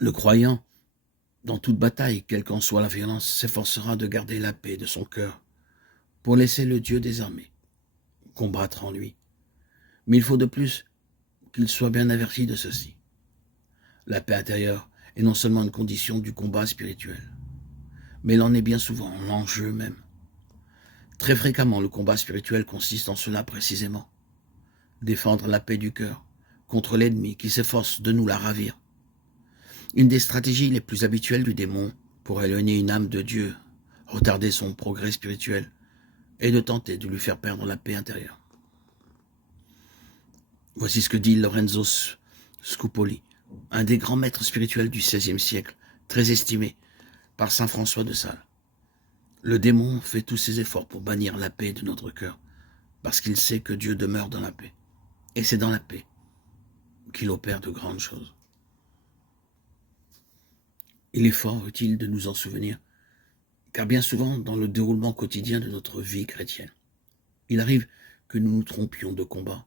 Le croyant, dans toute bataille, quelle qu'en soit la violence, s'efforcera de garder la paix de son cœur pour laisser le Dieu des armées combattre en lui. Mais il faut de plus qu'il soit bien averti de ceci. La paix intérieure est non seulement une condition du combat spirituel, mais elle en est bien souvent l'enjeu même. Très fréquemment, le combat spirituel consiste en cela précisément. Défendre la paix du cœur contre l'ennemi qui s'efforce de nous la ravir. Une des stratégies les plus habituelles du démon pour éloigner une âme de Dieu, retarder son progrès spirituel, est de tenter de lui faire perdre la paix intérieure. Voici ce que dit Lorenzo Scupoli, un des grands maîtres spirituels du XVIe siècle, très estimé par saint François de Sales. Le démon fait tous ses efforts pour bannir la paix de notre cœur, parce qu'il sait que Dieu demeure dans la paix. Et c'est dans la paix qu'il opère de grandes choses. Il est fort utile de nous en souvenir, car bien souvent, dans le déroulement quotidien de notre vie chrétienne, il arrive que nous nous trompions de combat,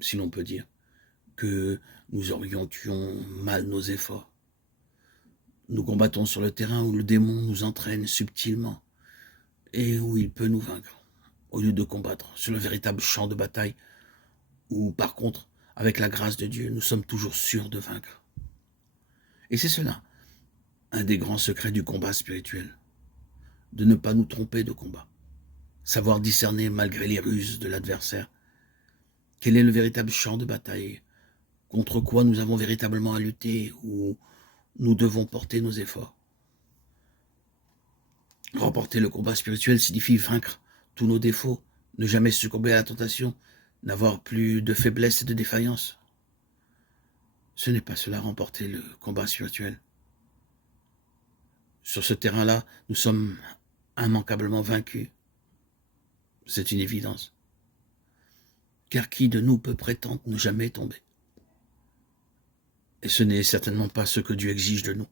si l'on peut dire, que nous orientions mal nos efforts. Nous combattons sur le terrain où le démon nous entraîne subtilement et où il peut nous vaincre, au lieu de combattre sur le véritable champ de bataille où, par contre, avec la grâce de Dieu, nous sommes toujours sûrs de vaincre. Et c'est cela, un des grands secrets du combat spirituel, de ne pas nous tromper de combat, savoir discerner malgré les ruses de l'adversaire, quel est le véritable champ de bataille, contre quoi nous avons véritablement à lutter, où nous devons porter nos efforts. Remporter le combat spirituel signifie vaincre tous nos défauts, ne jamais succomber à la tentation, n'avoir plus de faiblesse et de défaillance. Ce n'est pas cela remporter le combat spirituel. Sur ce terrain-là, nous sommes immanquablement vaincus. C'est une évidence. Car qui de nous peut prétendre ne jamais tomber? Et ce n'est certainement pas ce que Dieu exige de nous,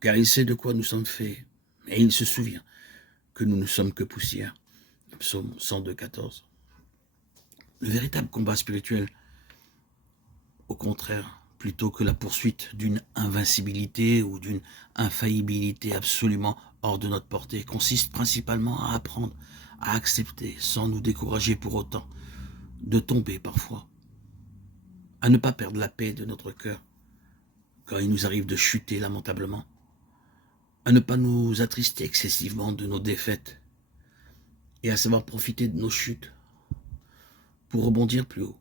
car il sait de quoi nous sommes faits, et il se souvient que nous ne sommes que poussière. Psaume 102, 14. Le véritable combat spirituel, au contraire, plutôt que la poursuite d'une invincibilité ou d'une infaillibilité absolument hors de notre portée, consiste principalement à apprendre à accepter, sans nous décourager pour autant, de tomber parfois, à ne pas perdre la paix de notre cœur quand il nous arrive de chuter lamentablement, à ne pas nous attrister excessivement de nos défaites et à savoir profiter de nos chutes pour rebondir plus haut.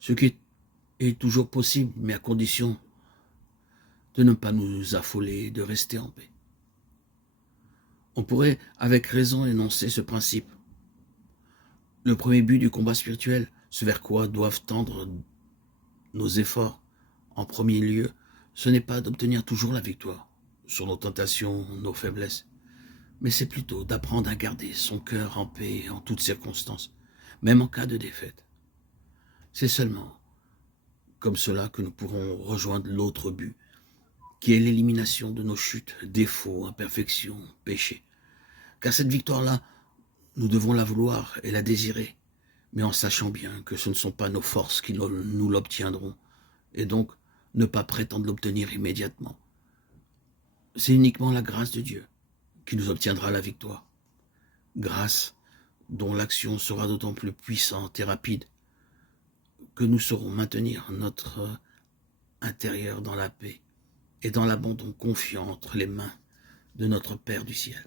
Ce qui est toujours possible, mais à condition de ne pas nous affoler, de rester en paix. On pourrait avec raison énoncer ce principe. Le premier but du combat spirituel, ce vers quoi doivent tendre nos efforts, en premier lieu, ce n'est pas d'obtenir toujours la victoire sur nos tentations, nos faiblesses, mais c'est plutôt d'apprendre à garder son cœur en paix en toutes circonstances, même en cas de défaite. C'est seulement comme cela que nous pourrons rejoindre l'autre but, qui est l'élimination de nos chutes, défauts, imperfections, péchés. Car cette victoire-là, nous devons la vouloir et la désirer, mais en sachant bien que ce ne sont pas nos forces qui nous l'obtiendront, et donc ne pas prétendre l'obtenir immédiatement. C'est uniquement la grâce de Dieu qui nous obtiendra la victoire. Grâce dont l'action sera d'autant plus puissante et rapide que nous saurons maintenir notre intérieur dans la paix et dans l'abandon confiant entre les mains de notre Père du ciel.